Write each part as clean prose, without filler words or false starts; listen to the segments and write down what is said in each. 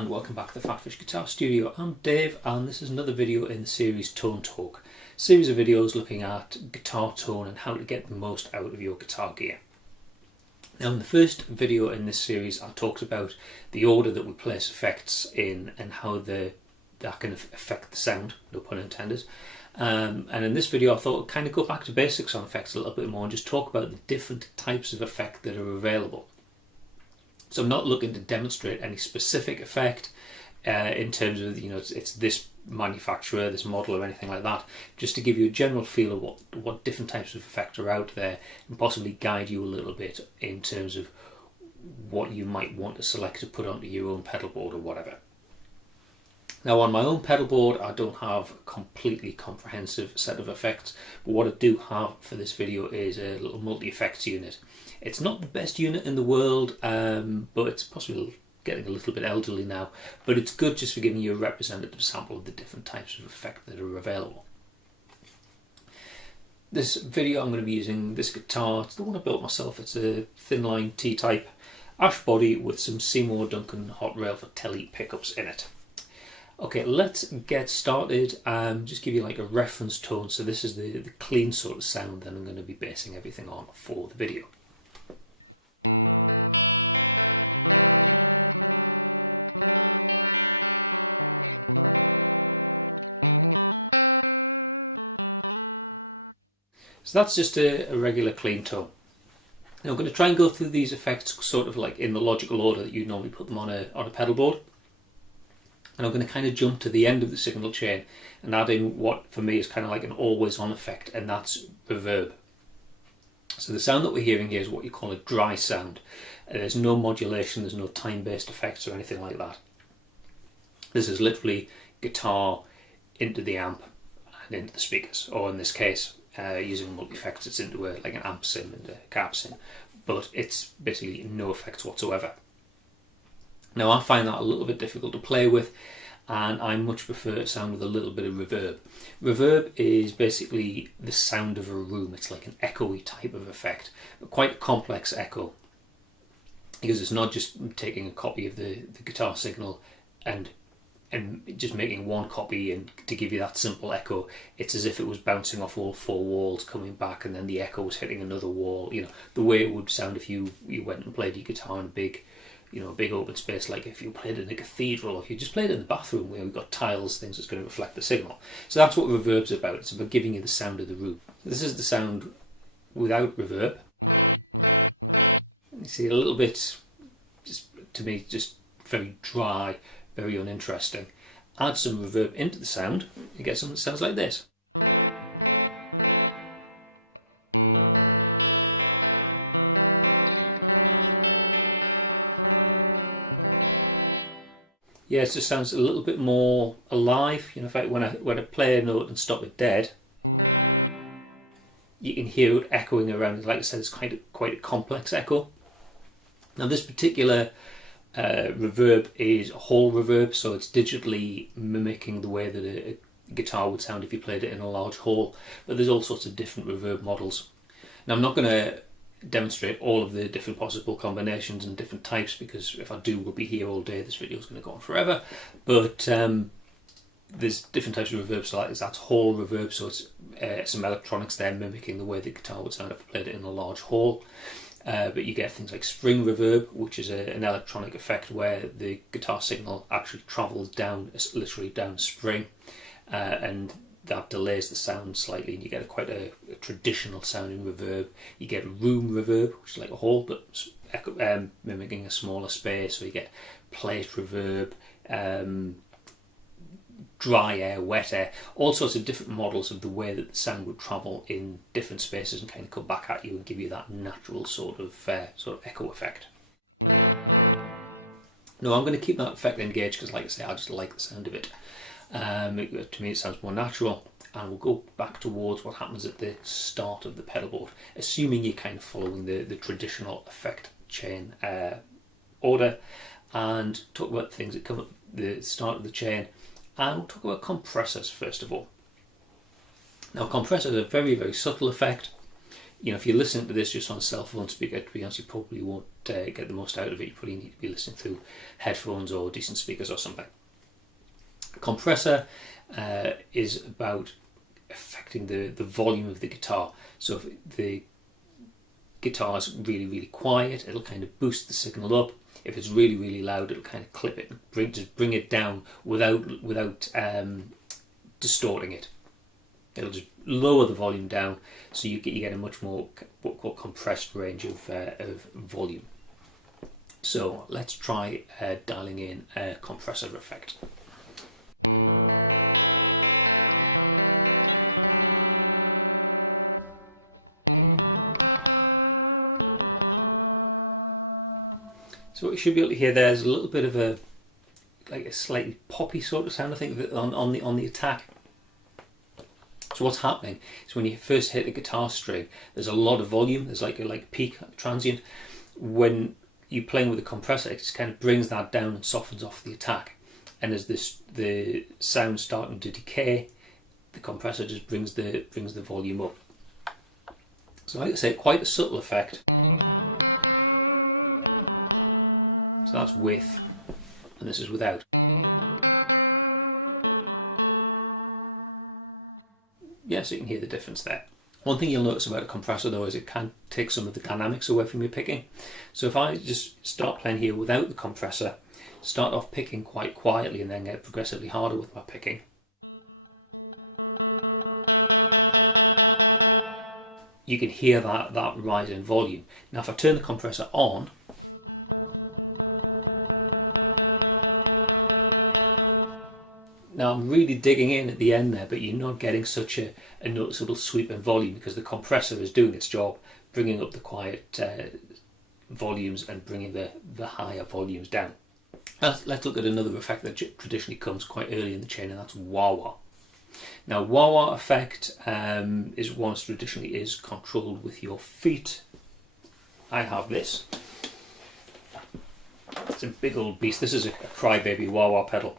and welcome back to the PhatPhish Guitar Studio. I'm Dave and this is another video in the series Tone Talk. A series of videos looking at guitar tone and how to get the most out of your guitar gear. Now in the first video in this series I talked about the order that we place effects in and how that can affect the sound, no pun intended. And in this video I thought I'd kind of go back to basics on effects a little bit more and just talk about the different types of effect that are available. So I'm not looking to demonstrate any specific effect in terms of, it's this manufacturer, this model or anything like that, just to give you a general feel of what different types of effects are out there and possibly guide you a little bit in terms of what you might want to select to put onto your own pedal board or whatever. Now on my own pedal board I don't have a completely comprehensive set of effects, but what I do have for this video is a little multi-effects unit. It's not the best unit in the world, but it's possibly getting a little bit elderly now, but it's good just for giving you a representative sample of the different types of effect that are available. This video I'm going to be using this guitar. It's the one I built myself. It's a thin line T-type ash body with some Seymour Duncan hot rail for telly pickups in it. Okay, let's get started and just give you like a reference tone. So this is the clean sort of sound that I'm going to be basing everything on for the video. So that's just a regular clean tone. Now I'm going to try and go through these effects sort of like in the logical order that you normally put them on a pedal board. And I'm going to kind of jump to the end of the signal chain and add in what for me is kind of like an always on effect, and that's reverb. So the sound that we're hearing here is what you call a dry sound. There's no modulation, there's no time-based effects or anything like that. This is literally guitar into the amp and into the speakers, or in this case, using multi-effects, it's into like an amp sim and a cab sim, but it's basically no effects whatsoever. Now I find that a little bit difficult to play with, and I much prefer a sound with a little bit of reverb. Reverb is basically the sound of a room. It's like an echoey type of effect, but quite a complex echo, because it's not just taking a copy of the guitar signal and just making one copy and to give you that simple echo. It's as if it was bouncing off all four walls, coming back, and then the echo was hitting another wall. The way it would sound if you went and played your guitar in a big open space, like if you played in a cathedral, or if you just played in the bathroom where you've got tiles, things that's going to reflect the signal. So that's what reverb's about. It's about giving you the sound of the room. This is the sound without reverb. You see a little bit, just to me, just very dry, very uninteresting. Add some reverb into the sound, you get something that sounds like this. Yeah, it just sounds a little bit more alive. In fact, when I play a note and stop it dead, you can hear it echoing around. Like I said, it's quite a complex echo. Now this particular reverb is a hall reverb, so it's digitally mimicking the way that a guitar would sound if you played it in a large hall. But there's all sorts of different reverb models. Now I'm not going to demonstrate all of the different possible combinations and different types, because if I do, we'll be here all day. This video is going to go on forever. But there's different types of reverb. So that's hall reverb, so it's some electronics there mimicking the way the guitar would sound if I played it in a large hall. But you get things like spring reverb, which is an electronic effect where the guitar signal actually travels down, literally down spring, and that delays the sound slightly, and you get quite a traditional sounding reverb. You get room reverb, which is like a hall, but mimicking a smaller space. So you get plate reverb, dry air, wet air, all sorts of different models of the way that the sound would travel in different spaces and kind of come back at you and give you that natural sort of echo effect. No, I'm going to keep that effect engaged because, like I say, I just like the sound of it. To me it sounds more natural, and we'll go back towards what happens at the start of the pedal board, assuming you're kind of following the traditional effect chain order, and talk about things that come at the start of the chain, and we'll talk about compressors first of all. Now compressors are a very, very subtle effect. if you're listening to this just on a cell phone speaker, to be honest, you probably won't get the most out of it. You probably need to be listening through headphones or decent speakers or something. Compressor is about affecting the volume of the guitar. So if the guitar is really, really quiet, it'll kind of boost the signal up. If it's really, really loud, it'll kind of clip it and just bring it down without distorting it. It'll just lower the volume down, so you get a much more what we call compressed range of volume. So let's try dialing in a compressor effect. So what you should be able to hear there is a little bit of a slightly poppy sort of sound, I think, on the attack. So what's happening is when you first hit a guitar string, there's a lot of volume. There's like a peak, transient. When you're playing with a compressor, it just kind of brings that down and softens off the attack. And as the sound starting to decay, the compressor just brings the volume up. So like I say, quite a subtle effect. So that's with, and this is without. Yes, you can hear the difference there. One thing you'll notice about a compressor though is it can take some of the dynamics away from your picking. So if I just start playing here without the compressor, start off picking quite quietly and then get progressively harder with my picking, you can hear that rise in volume. Now if I turn the compressor on, now I'm really digging in at the end there, but you're not getting such a noticeable sweep in volume because the compressor is doing its job, bringing up the quiet volumes and bringing the higher volumes down. Let's look at another effect that traditionally comes quite early in the chain, and that's wah-wah. Now wah-wah effect is one that traditionally is controlled with your feet. I have this. It's a big old beast. This is a crybaby wah-wah pedal.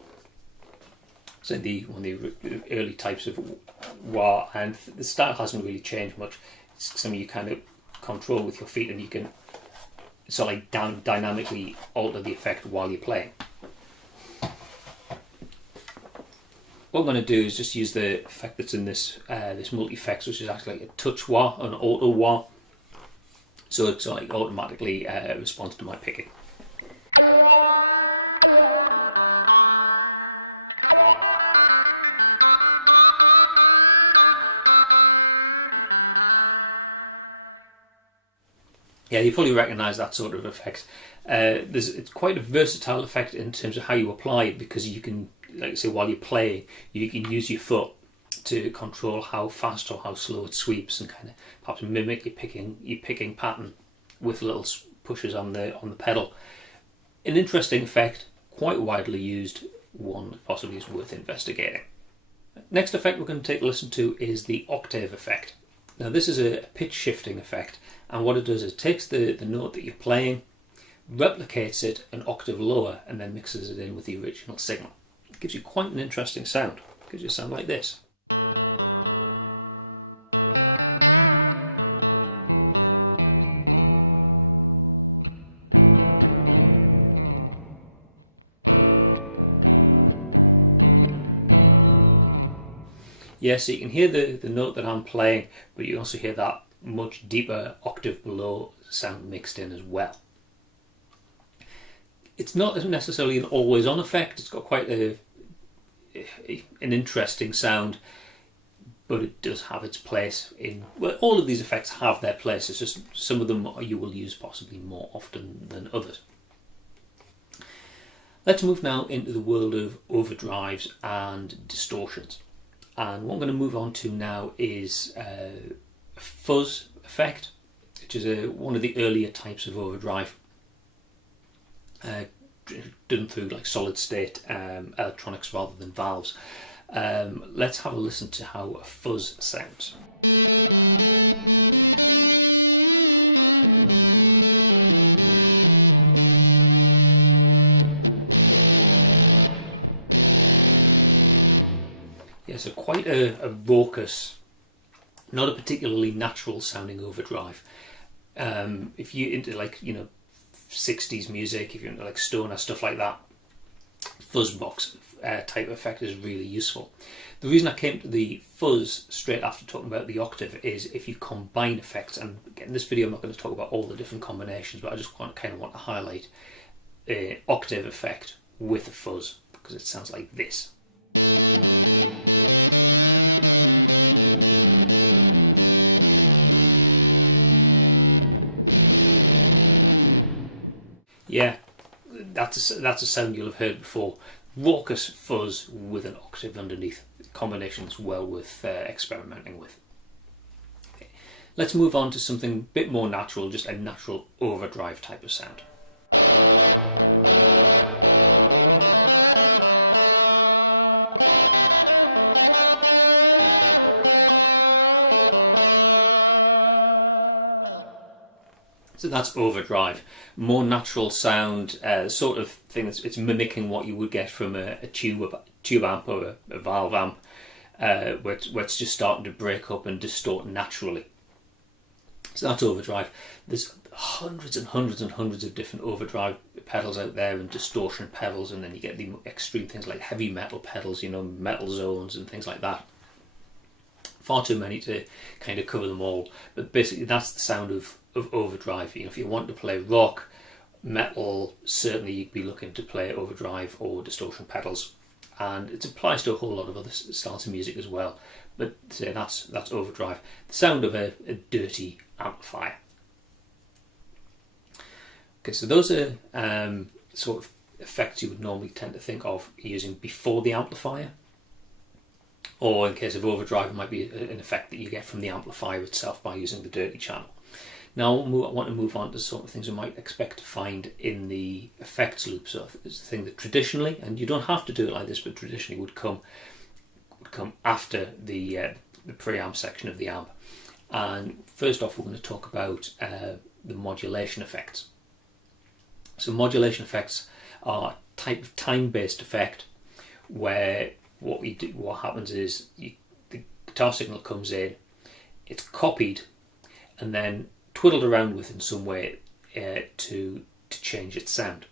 So one of the early types of wah, and the style hasn't really changed much. It's something you kind of control with your feet, and you can sort of dynamically alter the effect while you're playing. What I'm going to do is just use the effect that's in this multi-effects, which is actually like a touch wah, an auto wah. So it's like automatically responds to my picking. Yeah, you probably recognise that sort of effect. It's quite a versatile effect in terms of how you apply it, because you can, like I say, while you play, you can use your foot to control how fast or how slow it sweeps, and kind of perhaps mimic your picking pattern with little pushes on the pedal. An interesting effect, quite widely used, one that possibly is worth investigating. Next effect we're going to take a listen to is the octave effect. Now this is a pitch shifting effect, and what it does is it takes the note that you're playing, replicates it an octave lower, and then mixes it in with the original signal. It gives you quite an interesting sound. It gives you a sound like this. Yeah, so you can hear the note that I'm playing, but you also hear that much deeper octave below sound mixed in as well. It's not necessarily an always on effect. It's got quite an interesting sound, but it does have its place in, well, all of these effects have their place. It's just some of them you will use possibly more often than others. Let's move now into the world of overdrives and distortions. And what I'm going to move on to now is a fuzz effect, which is one of the earlier types of overdrive, done through like solid state electronics rather than valves. Let's have a listen to how a fuzz sounds. Yeah, so quite a raucous Not a particularly natural sounding overdrive. If you're into, like, 60s music, if you're into like stoner stuff like that, fuzzbox type effect is really useful. The reason I came to the fuzz straight after talking about the octave is if you combine effects, and again in this video I'm not going to talk about all the different combinations, but I just want to highlight an octave effect with a fuzz, because it sounds like this. Yeah, that's a sound you'll have heard before. Raucous fuzz with an octave underneath. The combination is well worth experimenting with. Okay. Let's move on to something a bit more natural, just a natural overdrive type of sound. So that's overdrive, more natural sound, sort of thing it's mimicking what you would get from a tube amp or a valve amp, where it's just starting to break up and distort naturally. So that's overdrive. There's hundreds and hundreds and hundreds of different overdrive pedals out there, and distortion pedals, and then you get the extreme things like heavy metal pedals, metal zones and things like that. Far too many to kind of cover them all, but basically that's the sound of overdrive. If you want to play rock, metal, certainly you'd be looking to play overdrive or distortion pedals, and it applies to a whole lot of other styles of music as well. But that's overdrive, the sound of a dirty amplifier. Okay, so those are sort of effects you would normally tend to think of using before the amplifier. Or in case of overdrive, it might be an effect that you get from the amplifier itself by using the dirty channel. Now I want to move on to sort of things you might expect to find in the effects loop. So it's a thing that traditionally, and you don't have to do it like this, but traditionally would come after the preamp section of the amp. And first off, we're going to talk about the modulation effects. So modulation effects are a type of time-based effect where what happens is the guitar signal comes in, it's copied, and then twiddled around with in some way to change its sound.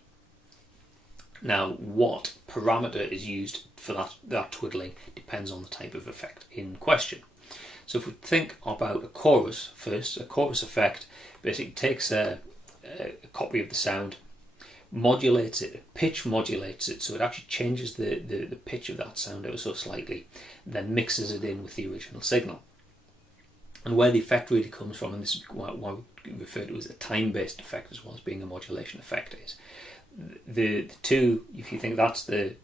Now, what parameter is used for that twiddling depends on the type of effect in question. So if we think about a chorus first, a chorus effect basically takes a copy of the sound, modulates it, pitch modulates it, so it actually changes the pitch of that sound ever so slightly, then mixes it in with the original signal. And where the effect really comes from, and this is why we refer to it as a time-based effect as well as being a modulation effect, is the two, if you think that's the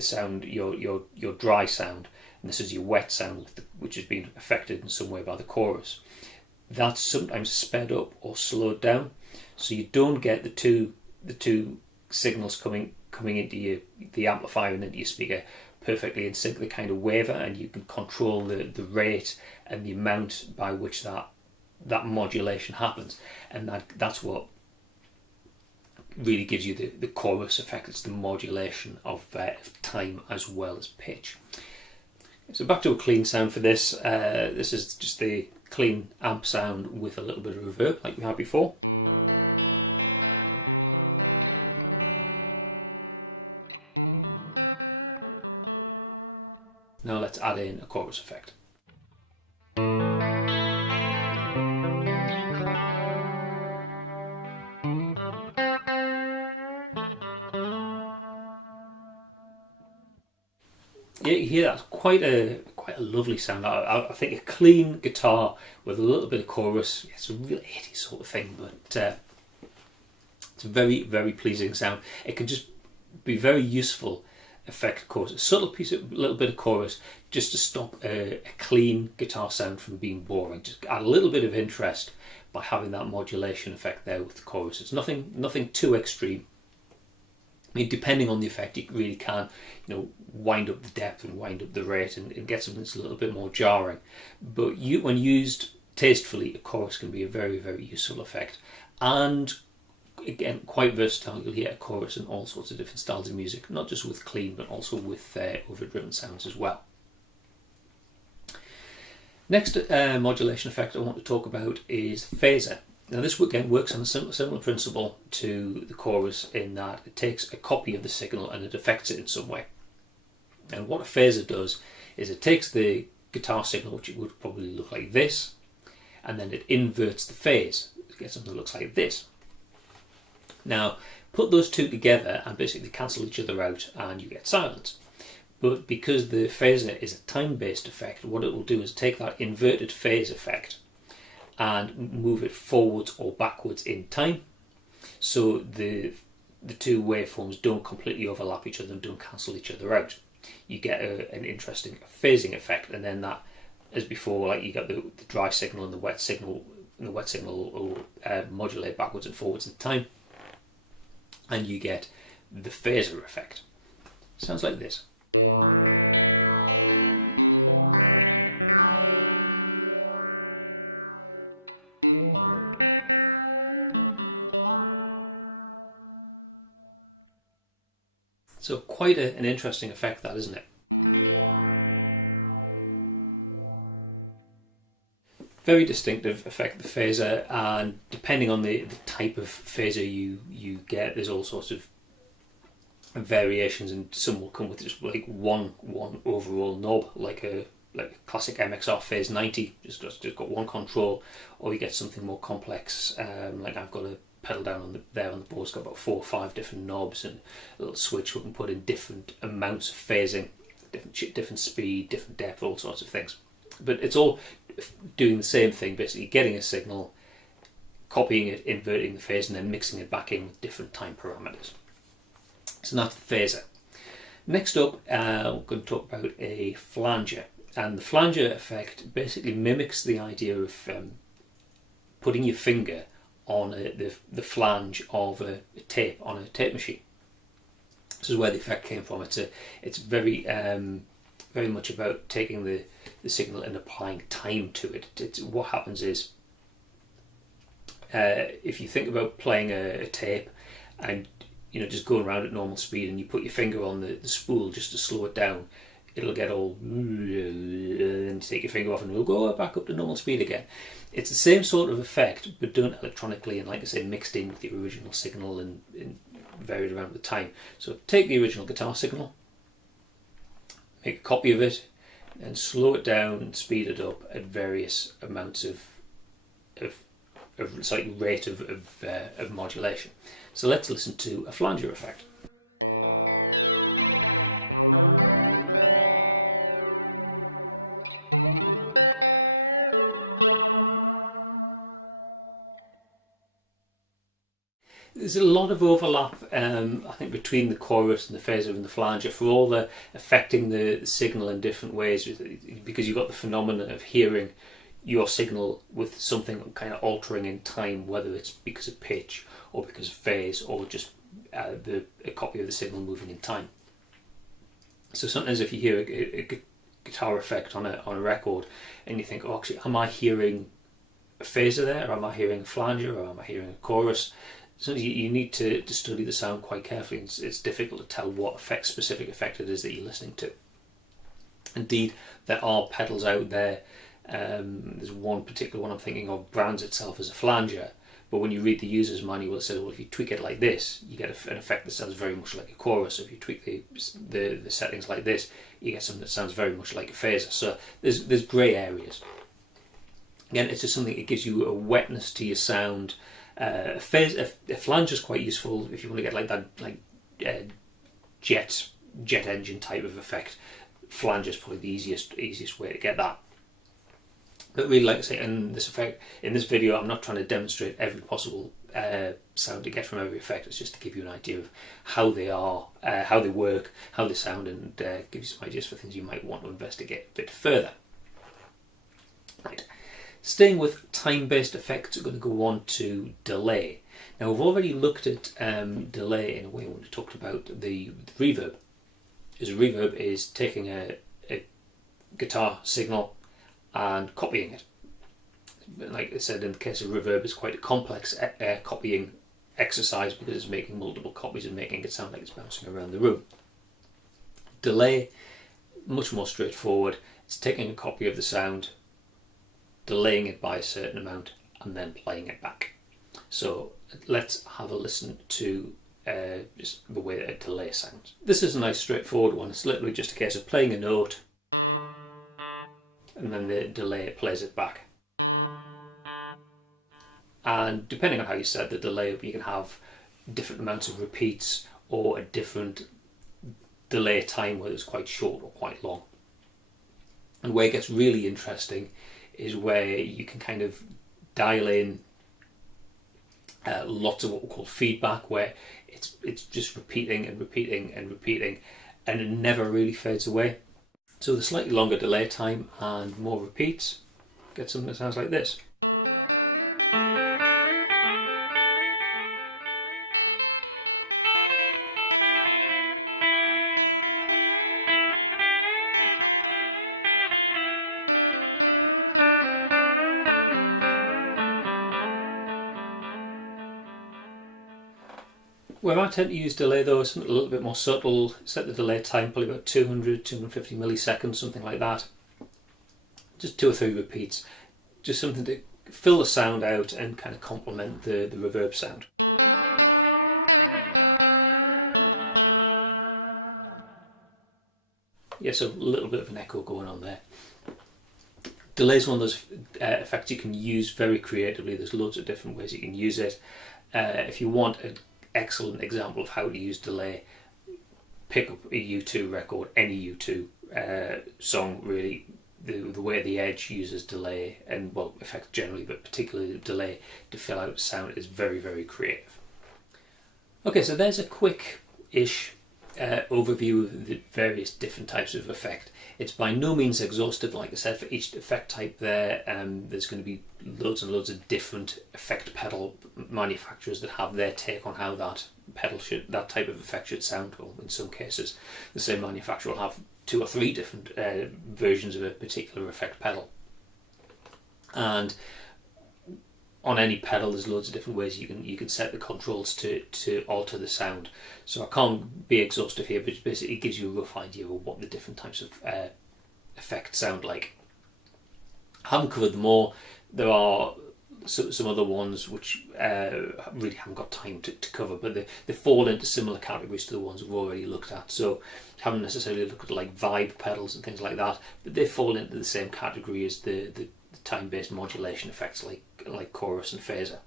sound, your dry sound, and this is your wet sound which has been affected in some way by the chorus, that's sometimes sped up or slowed down, so you don't get the two signals coming into the amplifier and into your speaker perfectly in sync. They kind of waver, and you can control the rate and the amount by which that modulation happens, and that's what really gives you the chorus effect. It's the modulation of time as well as pitch. So back to a clean sound for this. This is just the clean amp sound with a little bit of reverb like we had before. Now let's add in a chorus effect. Yeah, you hear that's quite a lovely sound. I think a clean guitar with a little bit of chorus, it's a really 80s sort of thing, but it's a very, very pleasing sound. It can just be very useful effect chorus, a subtle piece of little bit of chorus, just to stop a clean guitar sound from being boring. Just add a little bit of interest by having that modulation effect there with the chorus. It's nothing too extreme. I mean, depending on the effect, you really can, wind up the depth and wind up the rate and get something that's a little bit more jarring. But when used tastefully, a chorus can be a very, very useful effect. And again, quite versatile. You'll hear a chorus in all sorts of different styles of music, not just with clean, but also with overdriven sounds as well. Next modulation effect I want to talk about is phaser. Now this again works on a similar principle to the chorus in that it takes a copy of the signal and it affects it in some way. And what a phaser does is it takes the guitar signal, which it would probably look like this, and then it inverts the phase. It gets something that looks like this. Now put those two together and basically cancel each other out and you get silence. But because the phaser is a time-based effect, what it will do is take that inverted phase effect and move it forwards or backwards in time, so the two waveforms don't completely overlap each other and don't cancel each other out. You get an interesting phasing effect, and then that, as before, like you get the dry signal and the wet signal. And the wet signal will modulate backwards and forwards in time, and you get the phaser effect. Sounds like this. So quite an interesting effect, that, isn't it? Very distinctive effect, the phaser, and depending on the type of phaser you get, there's all sorts of variations, and some will come with just like one overall knob, like a classic MXR Phase 90, just got one control, or you get something more complex, like I've got a pedal down on the board. It's got about 4 or 5 different knobs and a little switch we can put in different amounts of phasing, different speed, different depth, all sorts of things. But it's all doing the same thing, basically getting a signal, copying it, inverting the phase, and then mixing it back in with different time parameters. So that's the phaser. Next up, we're going to talk about a flanger. And the flanger effect basically mimics the idea of putting your finger on the flange of a tape, on a tape machine. This is where the effect came from. It's very very much about taking the signal and applying time to it. What happens is, if you think about playing a tape and just going around at normal speed, and you put your finger on the spool just to slow it down, it'll get all, and take your finger off and it'll go back up to normal speed again. It's the same sort of effect, but done electronically, and like I say, mixed in with the original signal and varied around with time. So take the original guitar signal, make a copy of it, and slow it down and speed it up at various amounts of it's like rate of modulation. So let's listen to a flanger effect. There's a lot of overlap, I think, between the chorus and the phaser and the flanger for all the affecting the signal in different ways, because you've got the phenomenon of hearing your signal with something kind of altering in time, whether it's because of pitch or because of phase or just a copy of the signal moving in time. So sometimes if you hear a guitar effect on a record and you think, oh, actually, am I hearing a phaser there, or am I hearing a flanger, or am I hearing a chorus? So you need to study the sound quite carefully. It's difficult to tell what specific effect it is that you're listening to. Indeed, there are pedals out there. There's one particular one I'm thinking of, brands itself as a flanger, but when you read the user's manual, it says, well, if you tweak it like this, you get an effect that sounds very much like a chorus. If you tweak the settings like this, you get something that sounds very much like a phaser. So there's grey areas. Again, it's just something that gives you a wetness to your sound. A flanger is quite useful if you want to get like that jet engine type of effect. Flanger is probably the easiest way to get that. But really, like I say, in this video, I'm not trying to demonstrate every possible sound to get from every effect. It's just to give you an idea of how they are, how they work, how they sound, and give you some ideas for things you might want to investigate a bit further. Right. Staying with time-based effects, we're going to go on to delay. Now, we've already looked at delay in a way when we talked about the reverb. As a reverb is taking a guitar signal and copying it. Like I said, in the case of reverb, it's quite a complex copying exercise because it's making multiple copies and making it sound like it's bouncing around the room. Delay, much more straightforward. It's taking a copy of the sound, delaying it by a certain amount, and then playing it back. So let's have a listen to just the way that a delay sounds. This is a nice straightforward one. It's literally just a case of playing a note, and then the delay, it plays it back. And depending on how you set the delay up, you can have different amounts of repeats or a different delay time, whether it's quite short or quite long. And where it gets really interesting is where you can kind of dial in lots of what we call feedback, where it's just repeating and repeating and repeating, and it never really fades away. So the slightly longer delay time and more repeats, get something that sounds like this. Where I tend to use delay though is something a little bit more subtle. Set the delay time probably about 200, 250 milliseconds, something like that. Just 2 or 3 repeats. Just something to fill the sound out and kind of complement the reverb sound. Yeah, so a little bit of an echo going on there. Delay is one of those effects you can use very creatively. There's loads of different ways you can use it. If you want an excellent example of how to use delay, pick up a U2 record, any U2 song really. The way The Edge uses delay, and well, effects generally, but particularly delay to fill out sound, is very, very creative. Okay, so there's a quick-ish overview of the various different types of effect. It's by no means exhaustive. Like I said, for each effect type there's going to be loads and loads of different effect pedal manufacturers that have their take on how that type of effect should sound. Well, in some cases, the same manufacturer will have 2 or 3 different versions of a particular effect pedal. And on any pedal, there's loads of different ways you can set the controls to alter the sound. So I can't be exhaustive here, but basically it gives you a rough idea of what the different types of effects sound like. I haven't covered them all. There are some other ones which really haven't got time to cover, but they fall into similar categories to the ones we've already looked at. So haven't necessarily looked at like vibe pedals and things like that, but they fall into the same category as the time-based modulation effects like chorus and phaser.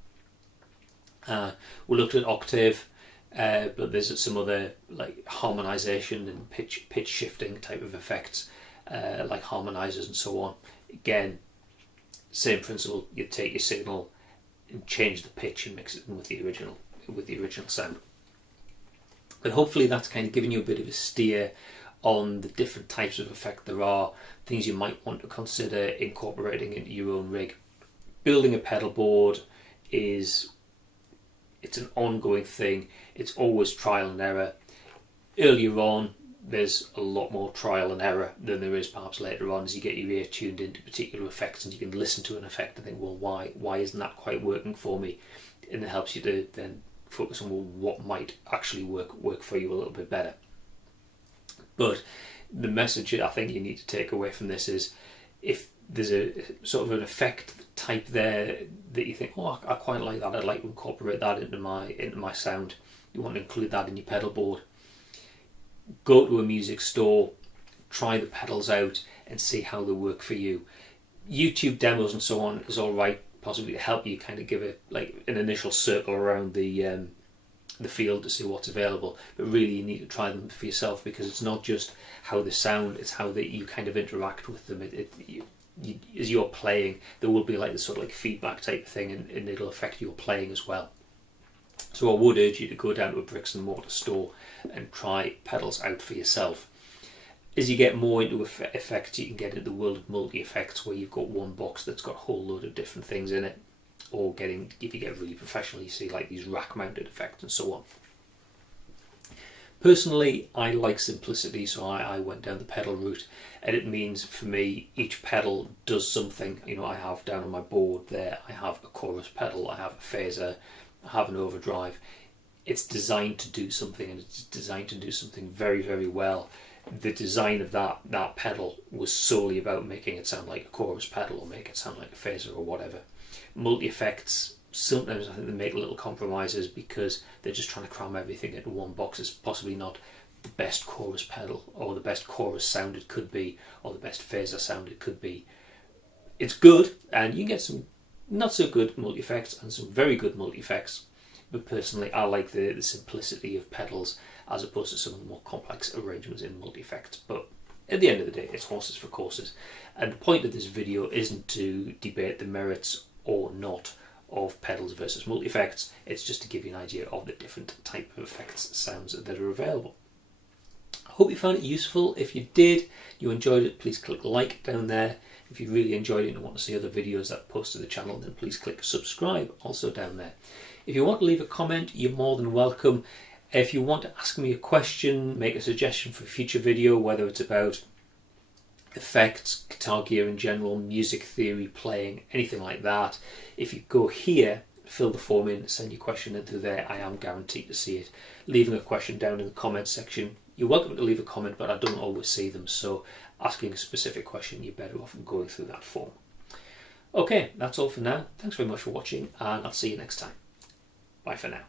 We looked at Octave, but there's some other like harmonization and pitch shifting type of effects, like harmonizers and so on. Again, same principle. You take your signal and change the pitch and mix it in with the original sound. But hopefully that's kind of giving you a bit of a steer on the different types of effect there are, things you might want to consider incorporating into your own rig. Building a pedal board it's an ongoing thing. It's always trial and error. Earlier on, there's a lot more trial and error than there is perhaps later on, as you get your ear tuned into particular effects and you can listen to an effect and think, well, why isn't that quite working for me? And it helps you to then focus on, well, what might actually work for you a little bit better. But the message I think you need to take away from this is, if there's a sort of an effect type there that you think, oh, I quite like that, I'd like to incorporate that into my sound, you want to include that in your pedal board, go to a music store, try the pedals out and see how they work for you. YouTube demos and so on is all right, possibly to help you kind of give it like an initial circle around the field to see what's available, but really you need to try them for yourself, because it's not just how they sound, it's how you kind of interact with them. As you're playing, there will be like this sort of like feedback type thing, and it'll affect your playing as well. So I would urge you to go down to a bricks and mortar store and try pedals out for yourself. As you get more into effects, you can get into the world of multi-effects, where you've got one box that's got a whole load of different things in it, or if you get really professional, you see like these rack mounted effects and so on. Personally, I like simplicity, so I went down the pedal route, and it means for me each pedal does something. I have down on my board there, I have a chorus pedal, I have a phaser, I have an overdrive. It's designed to do something, and it's designed to do something very, very well. the design of that pedal was solely about making it sound like a chorus pedal or make it sound like a phaser or whatever. Multi-effects, sometimes I think they make little compromises because they're just trying to cram everything into one box. It's possibly not the best chorus pedal or the best chorus sound it could be or the best phaser sound it could be. It's good, and you can get some not so good multi-effects and some very good multi-effects, but personally I like the simplicity of pedals as opposed to some of the more complex arrangements in multi-effects. But at the end of the day, it's horses for courses, and the point of this video isn't to debate the merits or not of pedals versus multi-effects. It's just to give you an idea of the different type of effects sounds that are available. I hope you found it useful. If you did, you enjoyed it, please click like down there. If you really enjoyed it and want to see other videos that I post to the channel, then please click subscribe also down there. If you want to leave a comment, you're more than welcome. If you want to ask me a question, make a suggestion for a future video, whether it's about effects, guitar gear in general, music theory, playing, anything like that, if you go here, fill the form in, send your question into there, I am guaranteed to see it. Leaving a question down in the comments section, you're welcome to leave a comment, but I don't always see them, so asking a specific question, you're better off going through that form. Okay, that's all for now. Thanks very much for watching, and I'll see you next time. Bye for now.